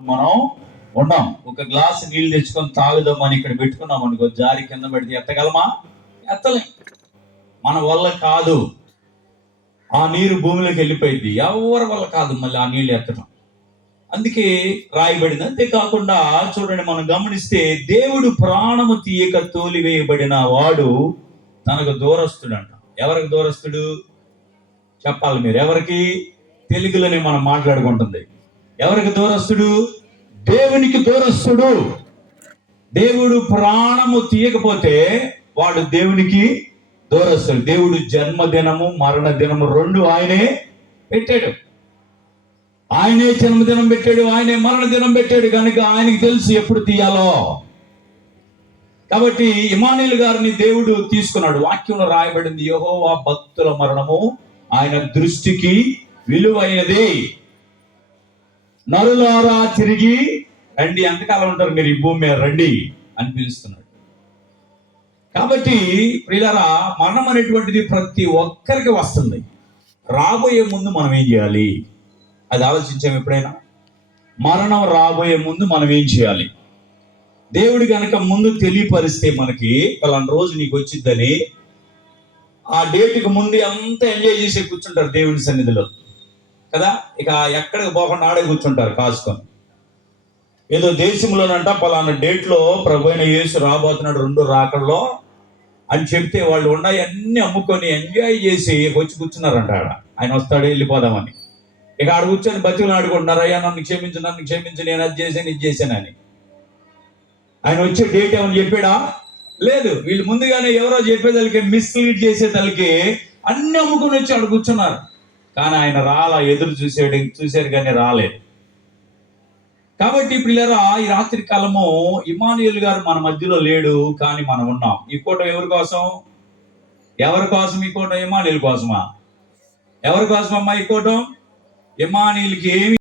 మనం ఉన్నాం. ఒక గ్లాసు నీళ్లు తెచ్చుకొని తాగుదామని ఇక్కడ పెట్టుకున్నాం అనుకో, జారి కింద పెడితే ఎత్తగలమా? ఎత్తలేం. మన వల్ల కాదు. ఆ నీరు భూమిలోకి వెళ్ళిపోయింది. ఎవరి వల్ల కాదు మళ్ళీ ఆ నీళ్లు ఎత్తడం. అందుకే రాయబడింది. అంతేకాకుండా చూడండి, మనం గమనిస్తే దేవుడు ప్రాణము తీయక తోలివేయబడిన వాడు తనకు దూరస్తుడంట. ఎవరికి దూరస్తుడు చెప్పాలి మీరు? ఎవరికి? తెలుగులోనే మనం మాట్లాడుకుంటుంది. ఎవరికి దూరస్తుడు? దేవునికి దూరస్తుడు. దేవుడు ప్రాణము తీయకపోతే వాడు దేవునికి దూరస్తుడు. దేవుడు జన్మదినము మరణ దినము రెండు ఆయనే పెట్టాడు. ఆయనే జన్మదినం పెట్టాడు, ఆయనే మరణ దినం పెట్టాడు. కనుక ఆయనకి తెలుసు ఎప్పుడు తీయాలో. కాబట్టి ఇమానుయేలు గారిని దేవుడు తీసుకున్నాడు. వాక్యంలో రాయబడింది, యెహోవా భక్తుల మరణము ఆయన దృష్టికి విలువైనది. నరులారా తిరిగి రండి. ఎంతకాలం ఉంటారు మీరు ఈ భూమి మీద? రండి అని పిలుస్తున్నాడు. కాబట్టి ప్రియులారా, మరణం అనేటువంటిది ప్రతి ఒక్కరికి వస్తుంది. రాబోయే ముందు మనం ఏం చేయాలి? అది ఆలోచించాం ఎప్పుడైనా? మరణం రాబోయే ముందు మనం ఏం చేయాలి? దేవుడు కనుక ముందు తెలియపరిస్తే మనకి పలానా రోజు నీకు వచ్చిద్దని, ఆ డేట్కి ముందే అంతా ఎంజాయ్ చేసి కూర్చుంటారు దేవుని సన్నిధిలో కదా. ఇక ఎక్కడికి పోకుండా ఆడే కూర్చుంటారు కాసుకొని. ఏదో దేశంలోనంట పలానా డేట్లో ప్రభు అయిన యేసు రాబోతున్నాడు రెండో రాకల్లో అని చెప్తే వాళ్ళు ఉన్నాయి అన్ని అమ్ముకొని ఎంజాయ్ చేసి వచ్చి కూర్చున్నారంట. ఆయన వస్తాడు వెళ్ళిపోదామని. ఇక ఆడ కూర్చొని బతుకులు ఆడుకుంటున్నారు. అయ్యా నన్ను క్షమించు, నేను అది చేశాను ఇది చేశానని. ఆయన వచ్చే డేట్ ఏమని చెప్పాడా? లేదు. వీళ్ళు ముందుగానే ఎవరో చెప్పేదానికి మిస్లీడ్ చేసేదానికి అన్ని అమ్ముకొని వచ్చి ఆడ కూర్చున్నారు. కానీ ఆయన ఎదురు చూశారు కానీ రాలేదు. కాబట్టి పిల్లరా, ఈ రాత్రి కాలము ఇమానుయేలు గారు మన మధ్యలో లేడు, కానీ మనం ఉన్నాం. ఈ కూటం ఎవరి కోసం? ఈ కూటం ఇమానుయేలు కోసమా? ఎవరి కోసమమ్మా ఈ కూటం? ఇమానుయేలుకి ఏమి